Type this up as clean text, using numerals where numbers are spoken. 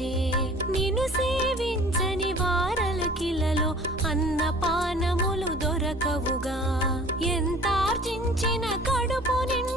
తరించే. నిన్ను సేవించని వారలకిలలో అన్నపానములు దొరకవుగా. ఎంత ఆర్జించిన కడుపు నిండా